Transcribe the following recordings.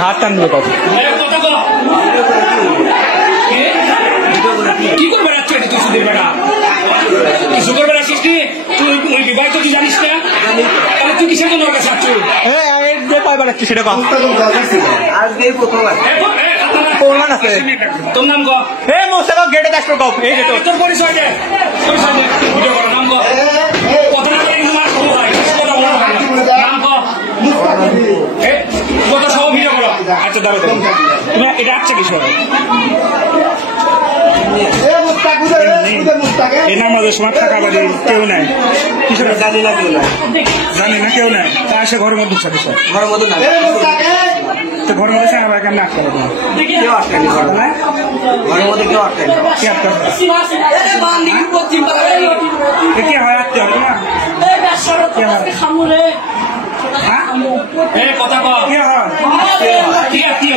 হাত টান দিবে কত কি করবে রাখছো এটা তুই সুদের বেড়া কিছু করবে রাখিস নি তুই ওই বিবাহিত তুই জানিস না তাহলে তুই কিসের জন্য ওর কাছে আসছো যে কয় বাড়াচ্ছি সেটা কম আছে তোর নাম কো মোস্তাক গেটে আসবে কম এই যে তোর পরিচয় দে ভিডিও কর নাম কো কত টাকা মাস হলো ভাই কথা বলো নাম কো কত সব ভিডিও করো আচ্ছা দাঁড়াও তুমি এটা আসছে কিছু এই নামাজের সময় থাকা বাড়ি কেউ নাই কিসের জানি না কেউ নাই তা এসে ঘরের মধ্যে ঘরের মধ্যে না তো ঘরের মধ্যে সারা কেমন আটকে কেউ আটকানি ঘরের মধ্যে কেউ আটকানি কি হয় আটকে হবে না কথা কি হয় কি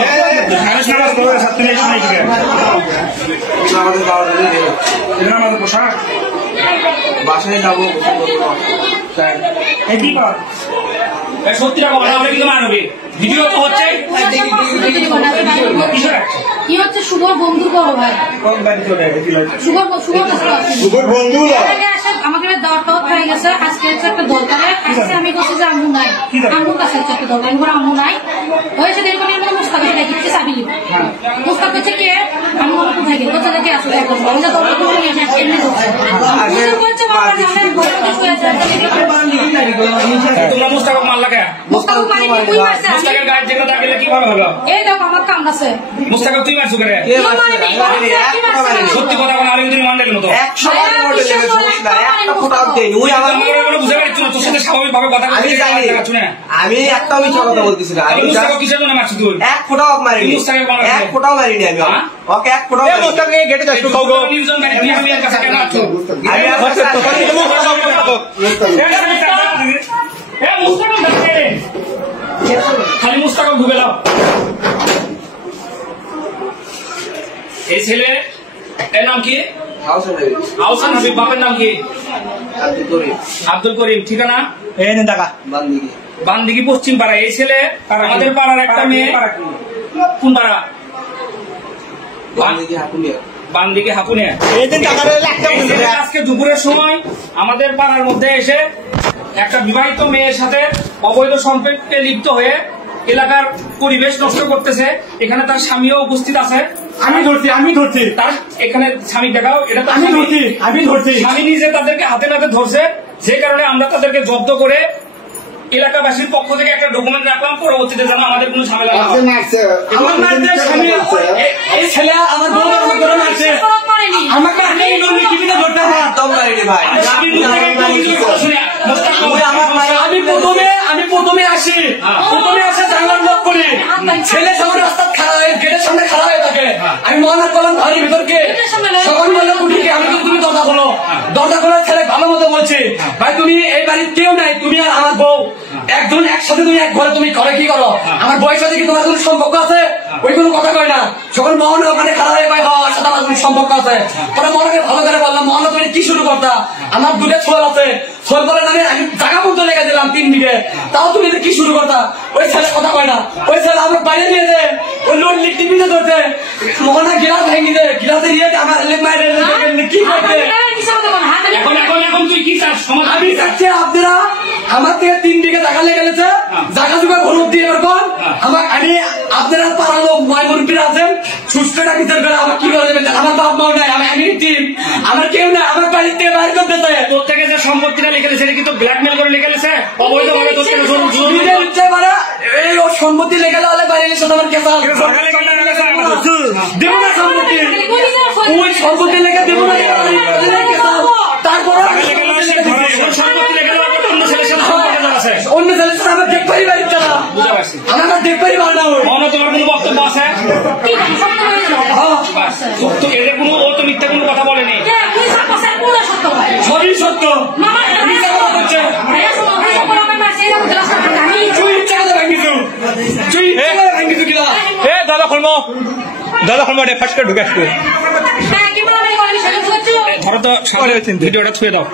আমাদের পোশাক বাসায় যাবো সত্যিটা কিন্তু মানবী ভিডিও তো হচ্ছে কি হচ্ছে শুভর বন্ধু করো ভাই শুভর বন্ধু আমাকে দাওয়াত হয়ে গেছে আজকে হচ্ছে একটা দরকারে আজকে আমি বলছি যে আম্মু নাই আম্মুর কাছে হচ্ছে একটা দরকার করে আম্মু নাই হয়েছে দেখবেন এর মধ্যে মুস্তাফিজ দেখিচ্ছে চাবি লিব মুস্তাফিজ হচ্ছে কে আমি মনে কোথায় গেল কোথা থেকে আসলে এখন আমি যা দরকার করে নিয়ে আসি এমনি বলছে বাবা জানেন তোমরা মুস্তাফিজ মারলা কে মুস্তাফিজ মানে কই মারছে মুস্তাফিজের গায়ে যেটা থাকলে কিভাবে হলো এই দেখো আমার কাম আছে মুস্তাফিজ তুই মারছো করে সত্যি কথা বলা আলিম তুমি মানলে মতো 100 বার মডেল সমস্যা একটা ফটো দেই ওই আমার বুঝতে পারছি না তোর সাথে স্বাভাবিক ভাবে কথা আমি জানি আমি একটা মিথ্যা কথা বলতেছি না আমি মুস্তাফিজ কিসের জন্য মারছিস তুই এক ফটোও মারিনি এক ফটোও মারিনি আমি ওকে এক ফটোও মোস্তাককে গেটে যাচ্ছো কাউ গো নিউজন গাড়ি দিয়ে আমি এর কাছে কেন আছো আমি খালি মুস্তাফিজ ঢুকে দাও এই ছেলে এর নাম কি আহসান হাবিব বাপের নাম কি আব্দুল করিম ঠিকানা বান্দিগি পশ্চিম পাড়া এই ছেলে আমাদের পাড়ার একটা মেয়ে কোন পাড়া বান্দিগি হাপুনিয়া আজকে দুপুরের সময় আমাদের পাড়ার মধ্যে এসে একটা বিবাহিত মেয়ের সাথে অবৈধ সম্পর্কে লিপ্ত হয়ে এলাকার পরিবেশ নষ্ট করতেছে এখানে তার স্বামীও উপস্থিত আছে আমি ধরছি তার এখানে স্বামী দেখাও এটা তো আমি ধরছি স্বামী নিজে তাদেরকে হাতে নাতে ধরছে যে কারণে আমরা তাদেরকে জব্দ করে এলাকাবাসীর পক্ষ থেকে একটা ডকুমেন্ট রাখলাম পরবর্তীতে যেন আমাদের কোনো ঝামেলা না হয় এই ছেলে আমার আমাকে আমি প্রথমে আসি জানলাম লক করে ছেলে সবার রাস্তা গেটের সামনে খাড়া হয়ে থাকে আমি মহানার করলাম ঘরের ভিতরকে সকাল বললো উঠিকে আমি তো তুমি দরজা খোলার ছেলে ভালো মতো বলছে ভাই তুমি এই বাড়ির কেউ নাই তুমি আর আমার বউ একজন একসাথে তুমি এক ঘরে তুমি করে কি করো আমার বউয়ের সাথে কি তোমার কোনো সম্পর্ক আছে ওই কোনো কথা কয় না যখন মোহন ওখানে খাড়া হয়ে ভাই হওয়ার সাথে আমার কোনো সম্পর্ক আছে পরে মোহনকে ভালো করে বললাম মোহন তুমি কি শুরু করতা আমার দুটো ছোল আছে ছোল বলে আমি জায়গা মতো লেগে দিলাম 3 বিঘে তাও তুমি কি শুরু করতা ওই ছেলে কথা কয় না ওই ছেলে আমার বাইরে নিয়ে দে ওই লোন লিখতে ধরতে মোহনা গিলাস ভেঙে দে গিলাসে দিয়ে আমার কি করতে এখন তুই কি চাস আমি চাচ্ছি আপনারা আমার থেকে 3 বিঘে জায়গা লেগে গেছে জায়গা জুগা ভরত দিয়ে এরকম আমি আপনারা পাড়ার লোক ময় মুরব্বীরা আছেন সুস্থটা বিচার করে আমার কি করে দেবেন আমার বাপ মাও নাই আমি টিম আমার কেউ নাই আমার বাড়িতে বাইর করতে চাই তোর থেকে যে সম্পত্তিটা লিখে দিয়েছে এটা কি তো ব্ল্যাকমেল করে লিখে দিয়েছে অবৈধভাবে তোর থেকে এই ও সম্পত্তি লেগে হলে বাইরে এসে তোমার কেসা দেব না সম্পত্তি ওই সম্পত্তি লেগে দেব না তারপর অন্য ছেলের সাথে আমার দেখতে পারি বাড়িটা না আমার দেখতে পারি ভালো না তোমার কোনো বক্তব্য আছে এদের কোনো ও তো মিথ্যা কোনো কথা বলেনি সবই সত্য দাদা খুলবো ফার্স্ট করে ঢুকে আসবে ধরো তো ভিডিওটা ছুঁয়ে দাও